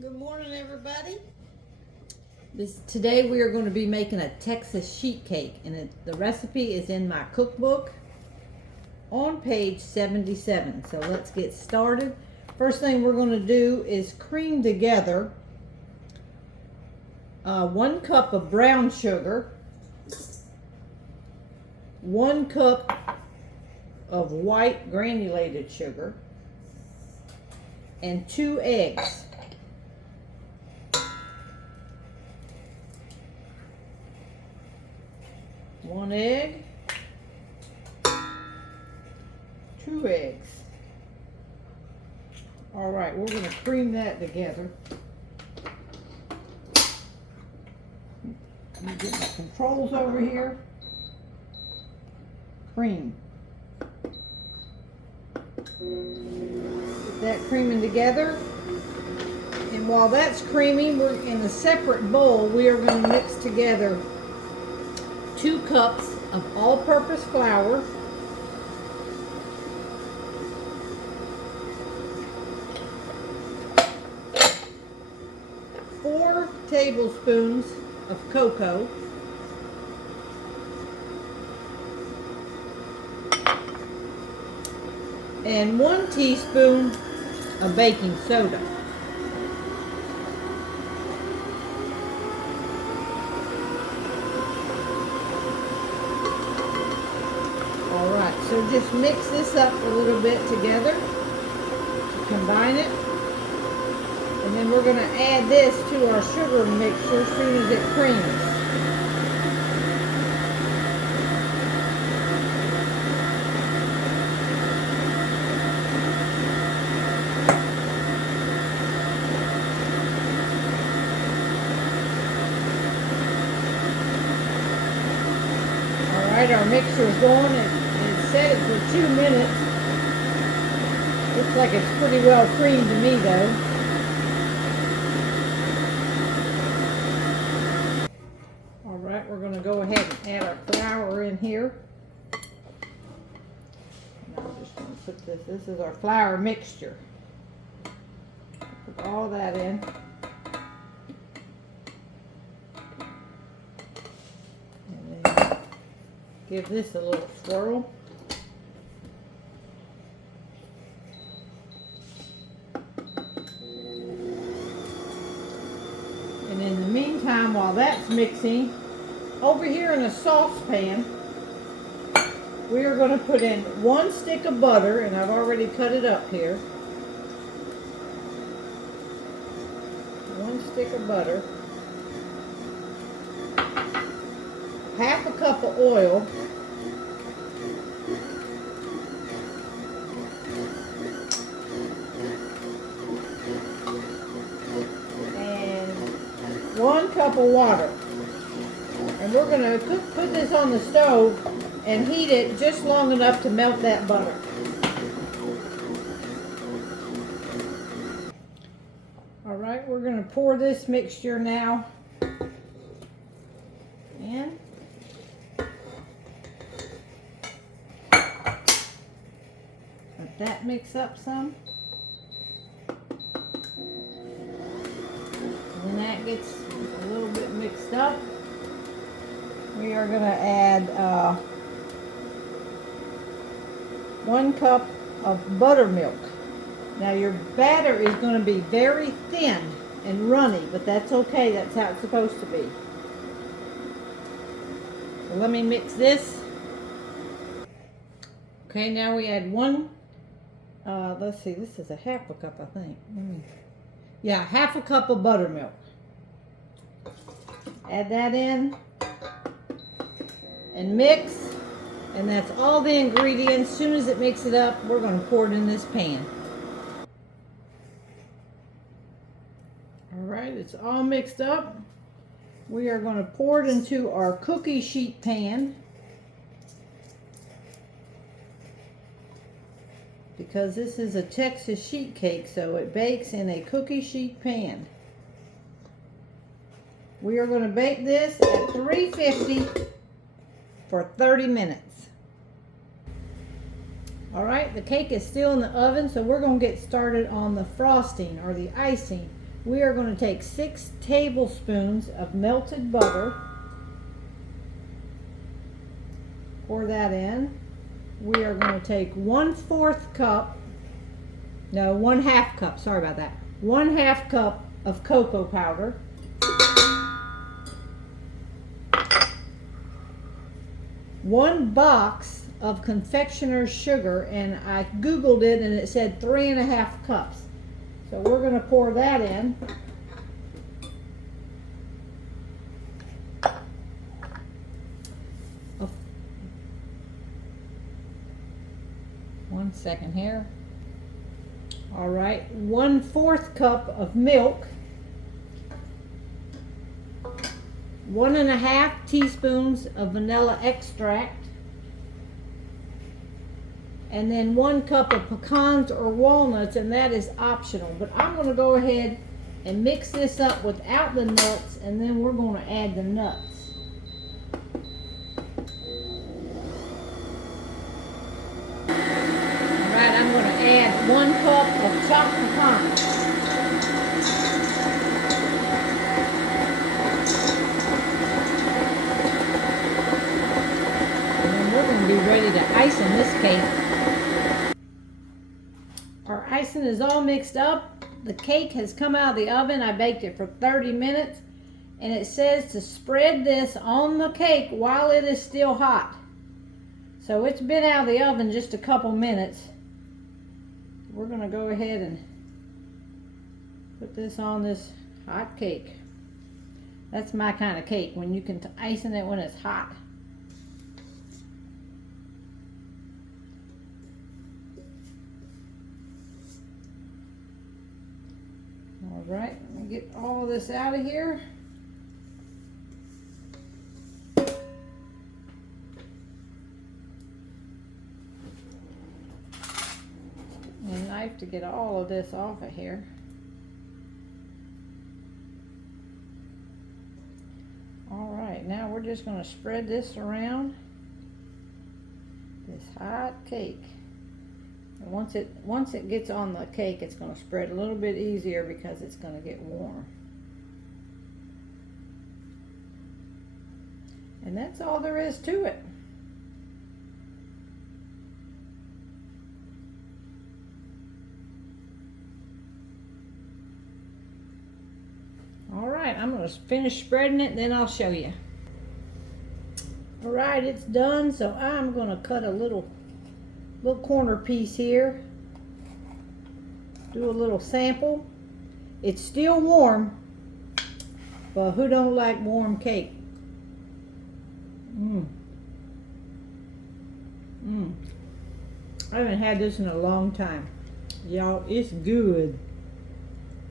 Good morning, everybody. Today we are going to be making a Texas sheet cake, and the recipe is in my cookbook on page 77. So let's get started. First thing we're going to do is cream together 1 cup of brown sugar, 1 cup of white granulated sugar, and 2 eggs. One egg, 2 eggs. All right, we're going to cream that together. Let me get my controls over here. Cream. Get that creaming together. And while that's creaming, we're in a separate bowl. We are going to mix together 2 cups of all-purpose flour, 4 tablespoons of cocoa, and 1 teaspoon of baking soda. Alright, so just mix this up a little bit together to combine it. And then we're going to add this to our sugar mixture as soon as it creams. Alright, our mixture is going. It set it for 2 minutes. Looks like it's pretty well creamed to me though. Alright, we're going to go ahead and add our flour in here. And I'm just going to put this is our flour mixture. Put all that in. And then give this a little swirl. And in the meantime, while that's mixing, over here in a saucepan, we are going to put in 1 stick of butter, and I've already cut it up here. 1 stick of butter, 1/2 cup of oil, and 1 cup of water. And we're going to put this on the stove and heat it just long enough to melt that butter. Alright, we're going to pour this mixture now in. Let that mix up some. When that gets a little bit mixed up, we are going to add 1 cup of buttermilk. Now your batter is going to be very thin and runny, but that's okay. That's how it's supposed to be. So let me mix this. Okay, now we add 1, let's see, this is 1/2 cup, I think. Yeah, 1/2 cup of buttermilk. Add that in and mix, and that's all the ingredients. As soon as it mixes it up, we're going to pour it in this pan. Alright, it's all mixed up. We are going to pour it into our cookie sheet pan, because this is a Texas sheet cake, so it bakes in a cookie sheet pan. We are going to bake this at 350 for 30 minutes. All right, the cake is still in the oven, so we're going to get started on the frosting or the icing. we are going to take 6 tablespoons of melted butter. Pour that in. We are going to take 1/4 cup, no, 1/2 cup, sorry about that, 1/2 cup of cocoa powder. One box of confectioner's sugar, and I googled it and it said 3.5 cups. So we're going to pour that in. One second here. All right, 1/4 cup of milk. 1.5 teaspoons of vanilla extract, and then 1 cup of pecans or walnuts, and that is optional. But I'm going to go ahead and mix this up without the nuts, and then we're going to add the nuts. All right, I'm going to add 1 cup of chopped pecans. Be ready to ice in this cake. Our icing is all mixed up. The cake has come out of the oven. I baked it for 30 minutes, and it says to spread this on the cake while it is still hot. So it's been out of the oven just a couple minutes. We're going to go ahead and put this on this hot cake. That's my kind of cake, when you can icing it when it's hot. All right, let me get all this out of here. And a knife to get all of this off of here. All right, now we're just going to spread this around this hot cake. And once it gets on the cake, it's going to spread a little bit easier because it's going to get warm. And that's all there is to it. All right, I'm going to finish spreading it, and then I'll show you. All right, it's done, so I'm going to cut a little corner piece here. Do a little sample. It's still warm, but who don't like warm cake? I haven't had this in a long time. Y'all, it's good.